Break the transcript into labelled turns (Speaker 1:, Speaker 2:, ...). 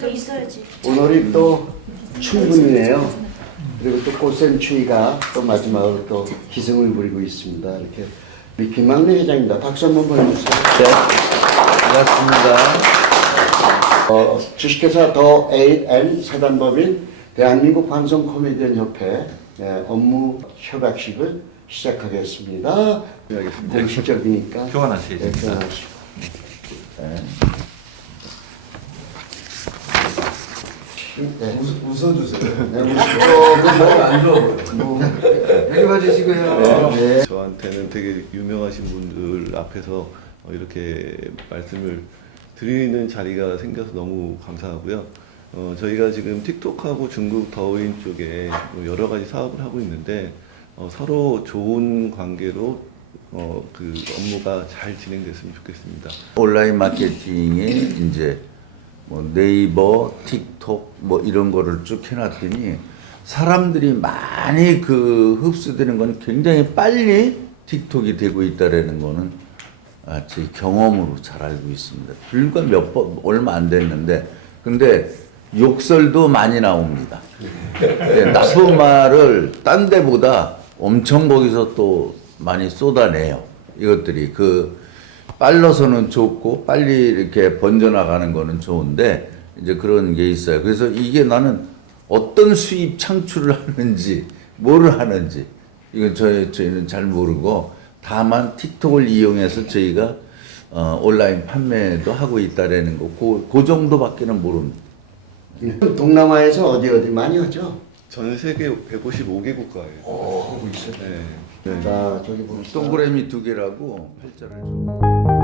Speaker 1: 더 있어야지.
Speaker 2: 오늘이 또 춘분이네요. 그리고 또 꽃샘 추위가 또 마지막으로 또 기승을 부리고 있습니다. 이렇게 우리 김학래 회장입니다. 박수 한번 보내주세요.
Speaker 3: 네, 반갑습니다.
Speaker 2: 어, 주식회사 더 A&N 사단법인 대한민국 방송 코미디언 협회 네, 업무 협약식을 시작하겠습니다.
Speaker 3: 시작하겠습니다.
Speaker 2: 공식적이니까
Speaker 3: 교환하시겠습니다.
Speaker 2: 네, 교환하시고. 네.
Speaker 4: 웃, 웃어주세요.
Speaker 2: 네, 우리 뭐,
Speaker 4: 안 좋아 보여. 여기 봐주시고요.
Speaker 2: 네.
Speaker 3: 저한테는 되게 유명하신 분들 앞에서 어, 이렇게 말씀을 드리는 자리가 생겨서 너무 감사하고요. 어, 저희가 지금 틱톡하고 중국 더우인 쪽에 뭐 여러 가지 사업을 하고 있는데 어, 서로 좋은 관계로 어, 그 업무가 잘 진행됐으면 좋겠습니다.
Speaker 5: 온라인 마케팅에 이제 뭐 네이버, 틱톡 뭐 이런 거를 쭉 해놨더니 사람들이 많이 그 흡수되는 건 굉장히 빨리 틱톡이 되고 있다라는 거는 아, 제 경험으로 잘 알고 있습니다. 불과 몇 번 얼마 안 됐는데 근데 욕설도 많이 나옵니다. 네, 나쁜 말을 딴 데보다 엄청 거기서 또 많이 쏟아내요. 이것들이 그 빨라서는 좋고 빨리 이렇게 번져나가는 거는 좋은데 이제 그런 게 있어요. 그래서 이게 나는 어떤 수입 창출을 하는지 뭐를 하는지 이건 저희 저희는 잘 모르고 다만 틱톡을 이용해서 저희가 어, 온라인 판매도 하고 있다라는 거, 그, 그 정도밖에는 모릅니다.
Speaker 2: 동남아에서 어디 어디 많이 하죠?
Speaker 3: 전 세계 155개 국가예요.
Speaker 2: 어, 하고 있어요.
Speaker 3: 네.
Speaker 2: 자, 저기 봅시다.
Speaker 5: 동그라미 두 개라고 팔자를 좀.